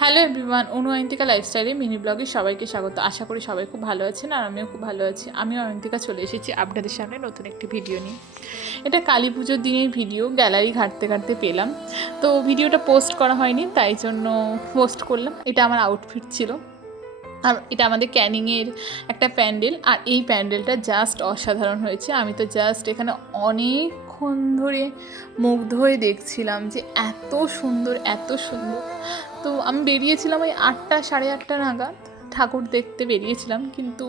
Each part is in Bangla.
হ্যালো এভরিওয়ান, অনু অয়ন্তিকা লাইফস্টাইলে মিনি ব্লগে সবাইকে স্বাগত। আশা করি সবাই খুব ভালো আছেন আর আমিও খুব ভালো আছি। আমিও অয়ন্তিকা চলে এসেছি আপনাদের সামনে নতুন একটি ভিডিও নিয়ে। এটা কালী পুজোর দিনের ভিডিও, গ্যালারি ঘাঁটতে ঘাঁটতে পেলাম, তো ভিডিওটা পোস্ট করা হয়নি, তাই জন্য পোস্ট করলাম। এটা আমার আউটফিট ছিল, আর এটা আমাদের ক্যানিংয়ের একটা প্যান্ডেল, আর এই প্যান্ডেলটা জাস্ট অসাধারণ হয়েছে। আমি তো জাস্ট এখানে অনেকক্ষণ ধরে মুগ্ধ হয়ে দেখছিলাম যে এত সুন্দর এত সুন্দর। তো আমি বেরিয়েছিলাম ওই 8টা সাড়ে 8টা নাগাদ, ঠাকুর দেখতে বেরিয়েছিলাম, কিন্তু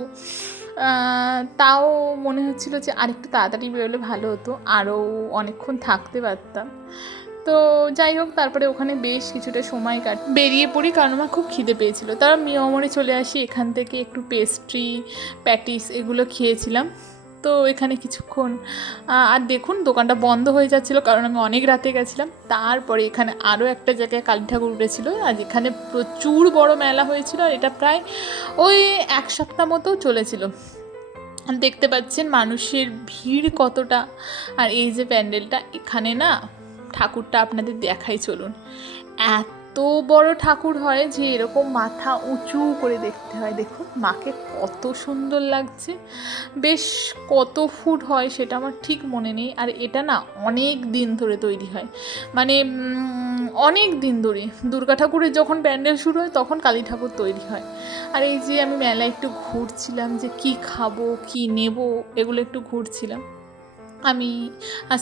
তাও মনে হচ্ছিলো যে আরেকটু তাড়াতাড়ি বেরোলে ভালো হতো, আরও অনেকক্ষণ থাকতে পারতাম। তো যাই হোক, তারপরে ওখানে বেশ কিছুটা সময় বেরিয়ে পড়ি, কারণ আমার খুব খিদে পেয়েছিলো। তারা মিয়মরে চলে আসি, এখান থেকে একটু পেস্ট্রি প্যাটিস এগুলো খেয়েছিলাম। তো এখানে কিছুক্ষণ আর দেখুন দোকানটা বন্ধ হয়ে যাচ্ছিলো, কারণ আমি অনেক রাতে গেছিলাম। তারপরে এখানে আরও একটা জায়গায় কালী ঠাকুর উঠেছিলো, আর এখানে প্রচুর বড় মেলা হয়েছিল, আর এটা প্রায় ওই 1 সপ্তাহ মতো চলেছিল। দেখতে পাচ্ছেন মানুষের ভিড় কতটা। আর এই যে প্যান্ডেলটা, এখানে না ঠাকুরটা আপনাদের দেখাই চলুন। এত বড় ঠাকুর হয় যে এরকম মাথা উঁচু করে দেখতে হয়। দেখুন মাকে কত সুন্দর লাগছে। বেশ কত ফুট হয় সেটা আমার ঠিক মনে নেই। আর এটা না অনেক দিন ধরে তৈরি হয়, মানে অনেক দিন ধরে। দুর্গা ঠাকুরের যখন প্যান্ডেল শুরু হয় তখন কালী ঠাকুর তৈরি হয়। আর এই যে আমি মেলায় একটু ঘুরছিলাম, যে কি খাবো কি নেব এগুলো একটু ঘুরছিলাম। আমি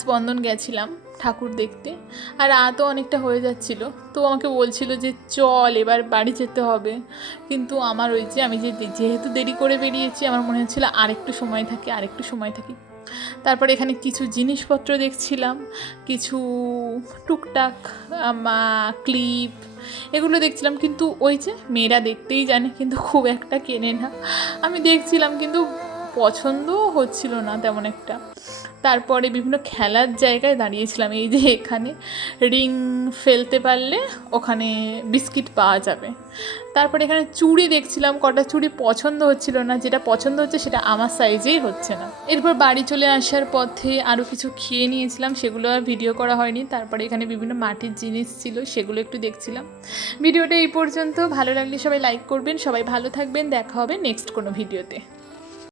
স্পন্দন গেছিলাম ঠাকুর দেখতে, আর রাতও অনেকটা হয়ে যাচ্ছিল। তো আমাকে বলছিল যে চল এবার বাড়ি যেতে হবে, কিন্তু আমার ওই যে আমি যেহেতু দেরি করে বেরিয়েছি, আমার মনে হচ্ছিল আরেকটু সময় থাকি। তারপরে এখানে কিছু জিনিসপত্র দেখছিলাম, কিছু টুকটাক ক্লিপ এগুলো দেখছিলাম, কিন্তু ওই যে মেয়েরা দেখতেই জানে, কিন্তু খুব একটা কেনে না। আমি দেখছিলাম কিন্তু পছন্দও হচ্ছিল না তেমন একটা। তারপরে বিভিন্ন খেলার জায়গায় দাঁড়িয়েছিলাম, এই যে এখানে রিং ফেলতে পারলে ওখানে বিস্কিট পাওয়া যাবে। তারপরে এখানে চুড়ি দেখছিলাম, কটা চুড়ি পছন্দ হচ্ছিল না, যেটা পছন্দ হচ্ছে সেটা আমার সাইজেই হচ্ছে না। এরপর বাড়ি চলে আসার পথে আরও কিছু খেয়ে নিয়েছিলাম, সেগুলো আর ভিডিও করা হয়নি। তারপরে এখানে বিভিন্ন মাটির জিনিস ছিল, সেগুলো একটু দেখছিলাম। ভিডিওটা এই পর্যন্ত, ভালো লাগলে সবাই লাইক করবেন, সবাই ভালো থাকবেন, দেখা হবে নেক্সট কোনো ভিডিওতে।